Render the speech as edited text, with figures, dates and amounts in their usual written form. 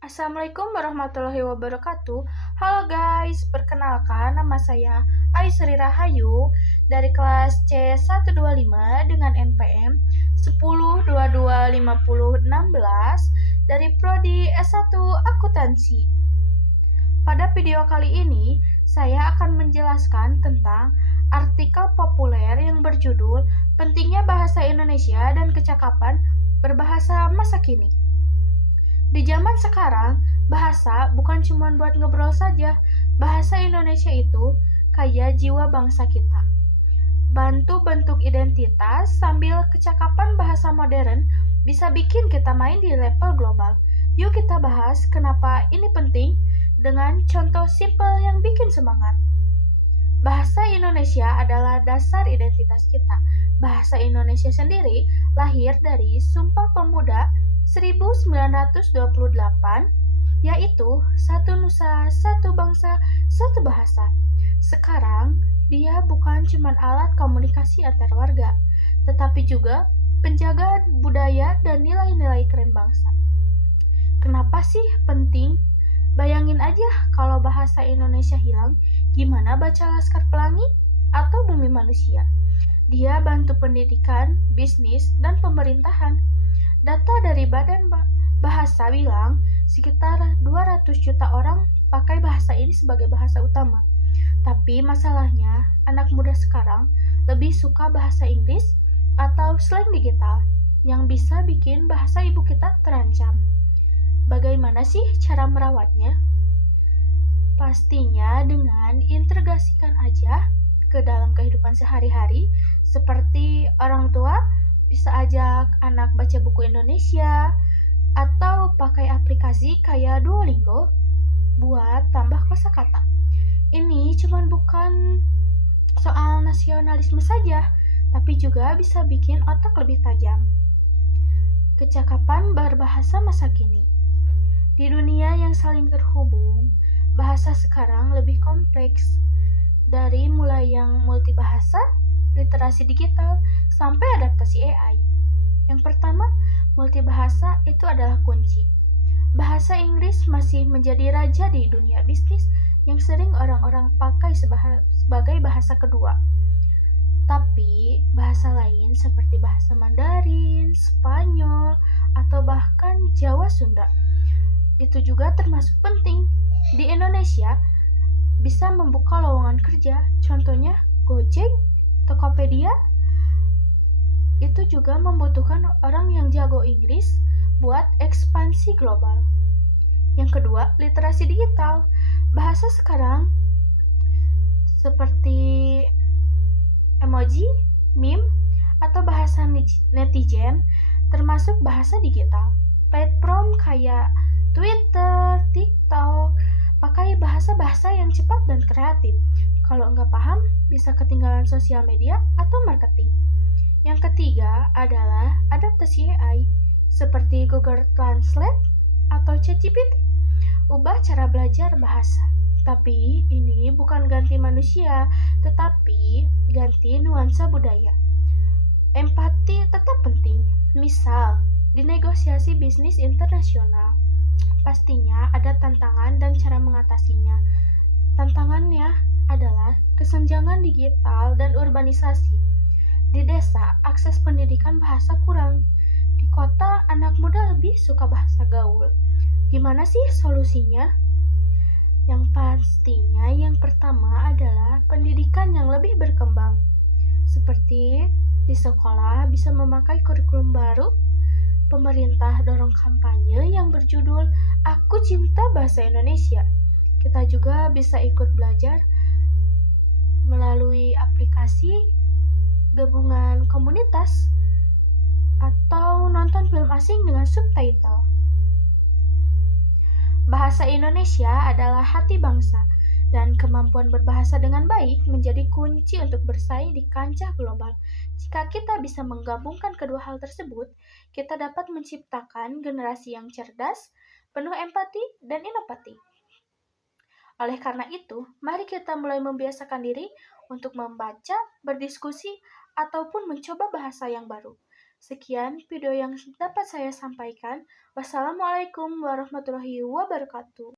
Assalamualaikum warahmatullahi wabarakatuh. Halo guys, perkenalkan nama saya Aisri Rahayu dari kelas C125 dengan NPM 10225016 dari Prodi S1 Akuntansi. Pada video kali ini, saya akan menjelaskan tentang artikel populer yang berjudul Pentingnya Bahasa Indonesia dan Kecakapan Berbahasa Masa Kini. Di zaman sekarang, bahasa bukan cuma buat ngobrol saja. Bahasa Indonesia itu kayak jiwa bangsa kita. Bantu bentuk identitas sambil kecakapan bahasa modern bisa bikin kita main di level global. Yuk kita bahas kenapa ini penting dengan contoh simpel yang bikin semangat. Bahasa Indonesia adalah dasar identitas kita. Bahasa Indonesia sendiri lahir dari Sumpah Pemuda 1928, yaitu satu nusa, satu bangsa, satu bahasa. Sekarang, dia bukan cuma alat komunikasi antar warga, tetapi juga penjaga budaya dan nilai-nilai keren bangsa. Kenapa sih penting? Bayangin aja kalau bahasa Indonesia hilang, gimana baca Laskar Pelangi atau Bumi Manusia? Dia bantu pendidikan, bisnis, dan pemerintahan. Data dari Badan Bahasa bilang sekitar 200 juta orang pakai bahasa ini sebagai bahasa utama. Tapi masalahnya, anak muda sekarang lebih suka bahasa Inggris atau slang digital yang bisa bikin bahasa ibu kita terancam. Bagaimana sih cara merawatnya? Pastinya dengan integrasikan aja ke dalam kehidupan sehari-hari, seperti orang tua bisa ajak anak baca buku Indonesia atau pakai aplikasi kayak Duolingo buat tambah kosakata. Ini cuman bukan soal nasionalisme saja, tapi juga bisa bikin otak lebih tajam. Kecakapan berbahasa masa kini. Di dunia yang saling terhubung, bahasa sekarang lebih kompleks. Dari mulai yang multibahasa, literasi digital, sampai adaptasi AI. Yang pertama, multibahasa itu adalah kunci. Bahasa Inggris masih menjadi raja di dunia bisnis yang sering orang-orang pakai sebagai bahasa kedua. Tapi bahasa lain seperti bahasa Mandarin, Spanyol, atau bahkan Jawa Sunda itu juga termasuk penting. Di Indonesia bisa membuka lowongan kerja, contohnya Gojek, Tokopedia. Itu juga membutuhkan orang yang jago Inggris buat ekspansi global. Yang kedua, literasi digital. Bahasa sekarang seperti emoji, meme, atau bahasa netizen termasuk bahasa digital. Platform kayak Twitter, TikTok, pakai bahasa-bahasa yang cepat dan kreatif. Kalau nggak paham, bisa ketinggalan sosial media atau marketing. Yang ketiga adalah adaptasi AI, seperti Google Translate atau ChatGPT. Ubah cara belajar bahasa. Tapi ini bukan ganti manusia, tetapi ganti nuansa budaya. Empati tetap penting. Misal, di negosiasi bisnis internasional, pastinya ada tantangan dan cara mengatasinya. Tantangannya adalah kesenjangan digital dan urbanisasi. Di desa, akses pendidikan bahasa kurang. Di kota, anak muda lebih suka bahasa gaul. Gimana sih solusinya? Yang pastinya yang pertama adalah pendidikan yang lebih berkembang. Seperti di sekolah bisa memakai kurikulum baru. Pemerintah dorong kampanye yang berjudul Aku Cinta Bahasa Indonesia. Kita juga bisa ikut belajar melalui aplikasi gabungan komunitas atau nonton film asing dengan subtitle. Bahasa Indonesia adalah hati bangsa dan kemampuan berbahasa dengan baik menjadi kunci untuk bersaing di kancah global. Jika kita bisa menggabungkan kedua hal tersebut, kita dapat menciptakan generasi yang cerdas, penuh empati, dan inovasi. Oleh karena itu, mari kita mulai membiasakan diri untuk membaca, berdiskusi, ataupun mencoba bahasa yang baru. Sekian video yang dapat saya sampaikan. Wassalamualaikum warahmatullahi wabarakatuh.